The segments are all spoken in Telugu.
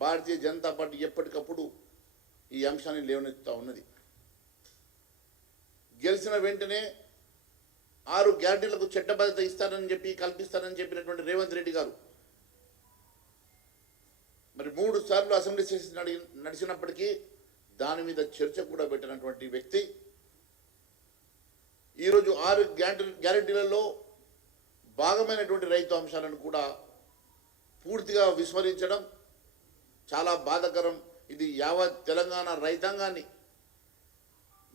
భారతీయ జనతా పార్టీ ఎప్పటికప్పుడు ఈ అంశాన్ని లేవనెత్తుతూ ఉన్నది. గెలిచిన వెంటనే 6 గ్యారెంటీలకు చట్టబద్ధత ఇస్తారని చెప్పి కల్పిస్తారని చెప్పినటువంటి రేవంత్ రెడ్డి గారు మరి 3 సార్లు అసెంబ్లీ సెషన్ నడిచినప్పటికీ దాని మీద చర్చ కూడా పెట్టినటువంటి వ్యక్తి ఈరోజు 6 గ్యారెంటీలలో భాగమైనటువంటి రైతు అంశాలను కూడా పూర్తిగా విస్మరించడం చాలా బాధాకరం. ఇది యావత్ తెలంగాణ రైతాంగాన్ని,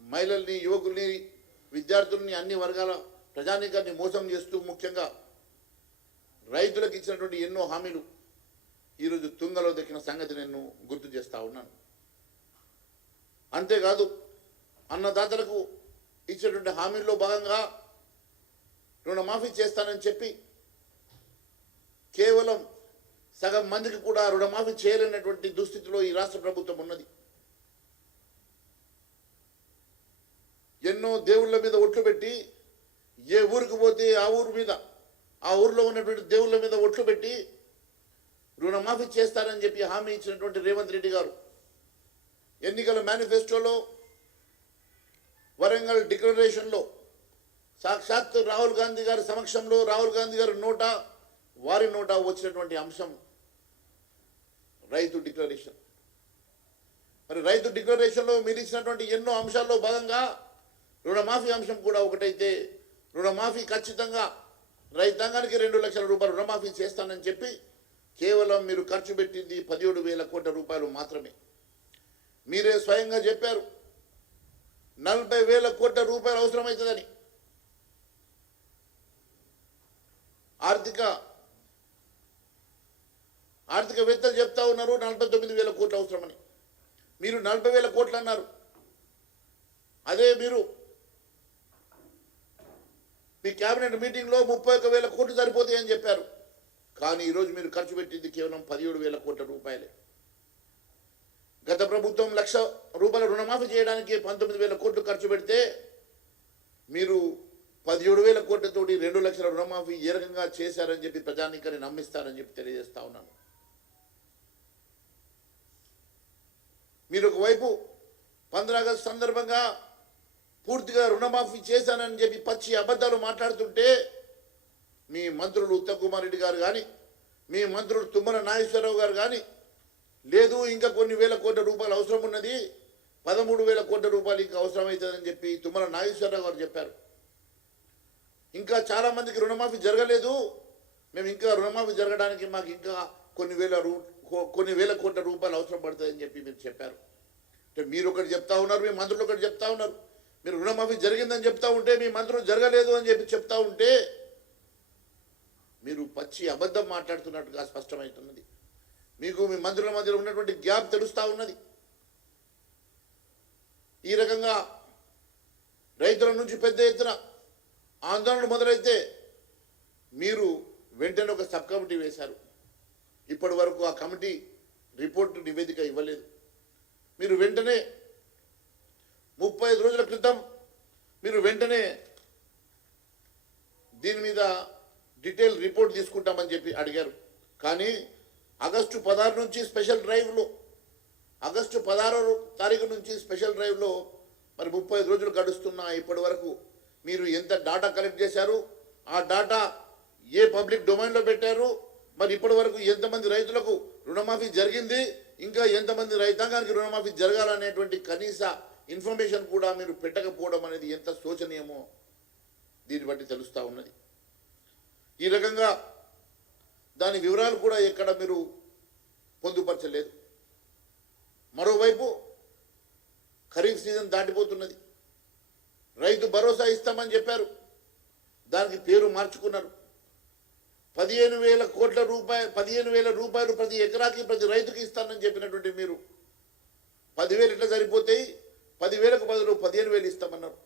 మహిళల్ని, యువకుల్ని, విద్యార్థుల్ని, అన్ని వర్గాల ప్రజానీకాన్ని మోసం చేస్తూ ముఖ్యంగా రైతులకు ఇచ్చినటువంటి ఎన్నో హామీలు ఈరోజు తుంగలో దక్కిన సంగతి నేను గుర్తు చేస్తూ ఉన్నాను. అంతేకాదు అన్నదాతలకు ఇచ్చినటువంటి హామీల్లో భాగంగా రుణమాఫీ చేస్తానని చెప్పి కేవలం సగం మందికి కూడా రుణమాఫీ చేయలేనటువంటి దుస్థితిలో ఈ రాష్ట్ర ప్రభుత్వం ఉన్నది. ఎన్నో దేవుళ్ళ మీద ఒట్లు పెట్టి ఏ ఊరికి పోతే ఆ ఊరిలో ఉన్నటువంటి దేవుళ్ళ మీద ఒట్లు పెట్టి రుణమాఫీ చేస్తారని చెప్పి హామీ ఇచ్చినటువంటి రేవంత్ రెడ్డి గారు ఎన్నికల మేనిఫెస్టోలో, వరంగల్ డిక్లరేషన్లో సాక్షాత్ రాహుల్ గాంధీ గారి సమక్షంలో రాహుల్ గాంధీ గారి వారి నోట వచ్చినటువంటి అంశం రైతు డిక్లరేషన్. మరి రైతు డిక్లరేషన్లో మీరు ఇచ్చినటువంటి ఎన్నో అంశాల్లో భాగంగా రుణమాఫీ అంశం కూడా ఒకటైతే, రుణమాఫీ ఖచ్చితంగా రైతాంగానికి 2 లక్షల రూపాయలు రుణమాఫీ చేస్తానని చెప్పి కేవలం మీరు ఖర్చు పెట్టింది 17,000 కోట్ల రూపాయలు మాత్రమే. మీరే స్వయంగా చెప్పారు 40,000 కోట్ల రూపాయలు అవసరమవుతుందని. ఆర్థికవేత్తలు చెప్తా ఉన్నారు 49,000 కోట్లు అవసరమని. మీరు 40,000 కోట్లు అన్నారు. అదే మీరు మీ కేబినెట్ మీటింగ్లో 31,000 కోట్లు సరిపోతాయని చెప్పారు. కానీ ఈరోజు మీరు ఖర్చు పెట్టింది కేవలం 17,000 కోట్ల రూపాయలే. గత ప్రభుత్వం 1,00,000 రూపాయల రుణమాఫీ చేయడానికి 19,000 కోట్లు ఖర్చు పెడితే మీరు 17,000 కోట్లతోటి 2 లక్షల రుణమాఫీ ఏ రకంగా చేశారని చెప్పి ప్రజానీకాన్ని నమ్మిస్తారని చెప్పి తెలియజేస్తా ఉన్నాను. మీరు ఒకవైపు 15 ఆగస్టు సందర్భంగా పూర్తిగా రుణమాఫీ చేశానని చెప్పి పచ్చి అబద్ధాలు మాట్లాడుతుంటే మీ మంత్రులు ఉత్తమ్ కుమార్ రెడ్డి గారు కానీ, మీ మంత్రులు తుమ్మల నాగేశ్వరరావు గారు కానీ, లేదు ఇంకా కొన్ని వేల కోట్ల రూపాయలు అవసరం ఉన్నది, 13,000 కోట్ల రూపాయలు ఇంకా అవసరమవుతుందని చెప్పి తుమ్మల నాగేశ్వరరావు గారు చెప్పారు. ఇంకా చాలామందికి రుణమాఫీ జరగలేదు, మేము ఇంకా రుణమాఫీ జరగడానికి మాకు ఇంకా కొన్ని వేల కోట్ల రూపాయలు అవసరం పడుతుందని చెప్పి మీరు చెప్పారు. అంటే మీరు ఒకటి చెప్తా ఉన్నారు, మీ మంత్రులు ఒకటి చెప్తా ఉన్నారు. మీరు రుణమాఫీ జరిగిందని చెప్తా ఉంటే మీ మంత్రులు జరగలేదు అని చెప్పి చెప్తా ఉంటే మీరు పచ్చి అబద్ధం మాట్లాడుతున్నట్టుగా స్పష్టమవుతున్నది. మీకు మీ మంత్రుల మధ్యలో ఉన్నటువంటి గ్యాప్ తెలుస్తూ ఉన్నది. ఈ రకంగా రైతుల నుంచి పెద్ద ఎత్తున ఆందోళన మొదలైతే మీరు వెంటనే ఒక సబ్ కమిటీ వేశారు. ఇప్పటి వరకు ఆ కమిటీ రిపోర్టు నివేదిక ఇవ్వలేదు. మీరు వెంటనే 35 రోజుల క్రితం మీరు వెంటనే దీని మీద డీటెయిల్ రిపోర్ట్ తీసుకుంటామని చెప్పి అడిగారు. కానీ ఆగస్టు 16 నుంచి స్పెషల్ డ్రైవ్లో, ఆగస్టు 16 తారీఖు నుంచి స్పెషల్ డ్రైవ్లో మరి 35 రోజులు గడుస్తున్నా ఇప్పటి వరకు మీరు ఎంత డాటా కలెక్ట్ చేశారు, ఆ డాటా ఏ పబ్లిక్ డొమైన్లో పెట్టారు, మరి ఇప్పటి వరకు ఎంతమంది రైతులకు రుణమాఫీ జరిగింది, ఇంకా ఎంతమంది రైతాంగానికి రుణమాఫీ జరగాలనేటువంటి కనీస ఇన్ఫర్మేషన్ కూడా మీరు పెట్టకపోవడం అనేది ఎంత శోచనీయమో దీన్ని బట్టి తెలుస్తూ ఉన్నది. ఈ రకంగా దాని వివరాలు కూడా ఎక్కడ మీరు పొందుపరచలేదు. మరోవైపు ఖరీఫ్ సీజన్ దాటిపోతున్నది. రైతు భరోసా ఇస్తామని చెప్పారు, దానికి పేరు మార్చుకున్నారు. 15,000 రూపాయలు ప్రతి ఎకరాకి ప్రతి రైతుకి ఇస్తానని చెప్పినటువంటి మీరు 10,000 ఎట్లా సరిపోతాయి, 10,000కు బదులు 15,000 ఇస్తామన్నారు.